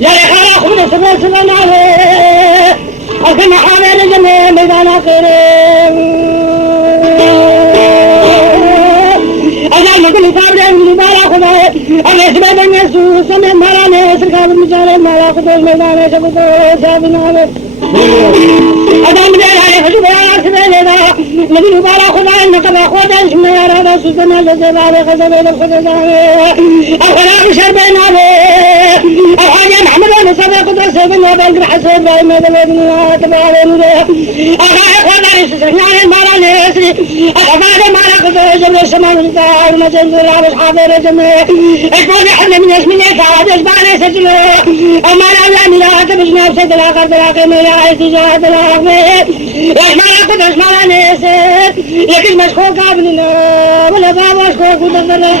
يا خير خذ سبنا عليه أكن حاضر جميع ميدان آخره أجعل كل صابر من بارا خداي أنا سبب النسوس من مراني سرقاب المجال مارا خداي ميدان شبكة شابنا عليه أدام دير خشوب يا سبيلنا نبي بارا خداي نقب خداي شمنا يا رب سوسنا لزبار خداي خداي أخلاق شربنا عليه أخاجا محمد ونصبي قدر سبنا بنقر حسب باي مدلنا تبارنا أخاجا خداي سسرنا المراني سري أخاجا مارا خداي جبل السماء ما تنزل على أصحاب الرجم إخوان حنا من اسمنا كعاد إجباري سجلوا أما لا يعمل تبجنا بسد الآخر دلاقي ملا إستجاهد الآخر إحنا قد اسمنا نيسر لكن مشكوك عبننا ولا باب مشكوك ودخلنا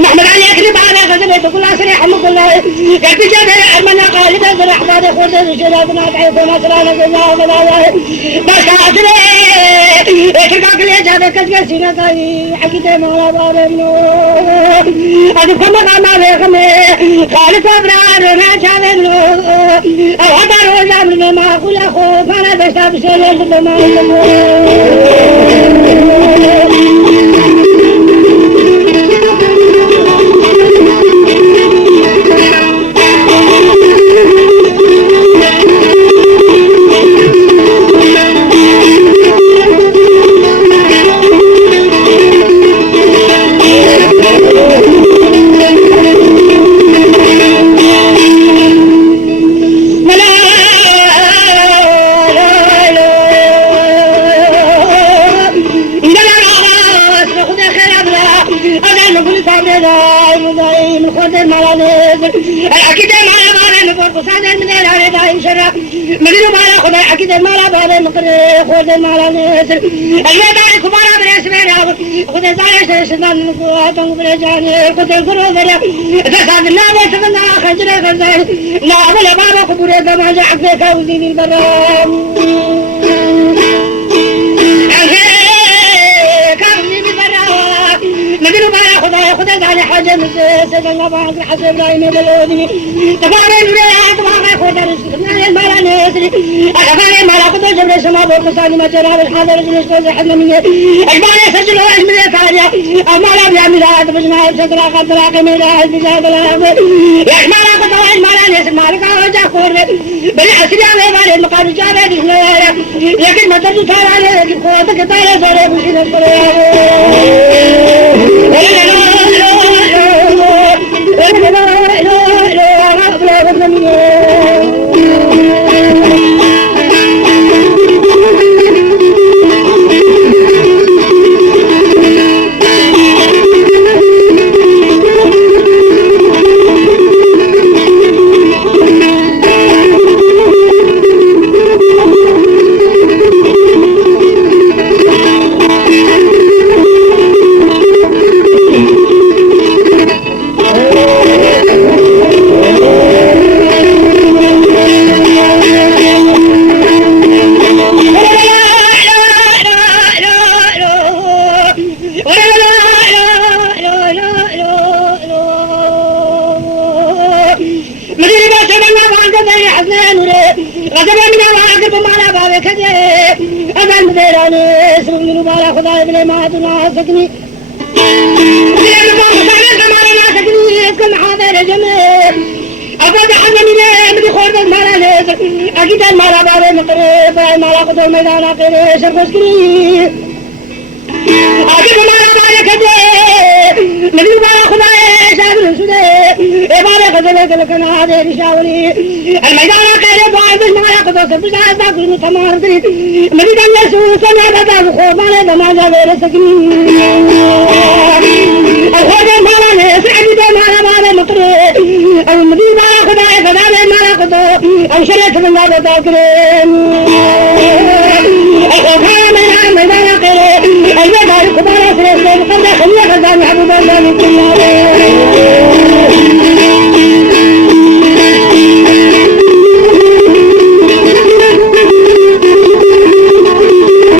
محمد علي يكذب على غزبة كل عصر يحمد الله قلبي جاد أرمنا قالب أزر أحباب خورد الشجاعنا تعيفون أسرانا جزاء الله بس عصري تركا كل جاد كسر سينا كاي حكيت مولا بابنو أدب كم قام عليكم خالد أبرار ما شافنو أوهدر وجامل ما أقول أخو فأنا بشتاب سيلة ما الأكيد ما بابا نفرق صادر من الهرب عين شرق مدينة ما خذ أكيد ما بابا نقر خذ ما نسر الوضع كبار بريس بيرا خذ زارش سنان نقطة برجاني خذ الكرو برا تصاد لا بيتنا خجر خزر لا ولا بابا خبره ما جاء في كوزين البرام مدينة ما خذ زارش حاجة سيدنا بعض حسب إبراهيم الولودي تفاعل الولايات ما خذ رزق من المال نسري أخبار ما خذ جبر السماء بمساني ما جرى بالحاضر جلست حنا من البال سجلوا أجمل كاريا أما لا بيعمل هذا بجماعة سدرا قدرا كميلا الجزاء بلا يا ما خذ المال نسر مالك وجا خور بل أسري على مال المقام جابه دشنا لكن ما ترجو ثار عليه لكن قوتك ثار زاره بشين मैदान आके शर्मस्करी आगे हमारा बारे खजे نبي بارا خداي شابر سودي بارا قدر لك نادي رشاولي الميدان قال بعد ما يقدر سبجا باكل تمار دري نبي دان يسوع سنا بدا خوبان دما جابر سكين الخوجه مالا سعدي مالا مالا مطر النبي بارا خداي خداي مالا قدر انشرت من هذا ذاكرين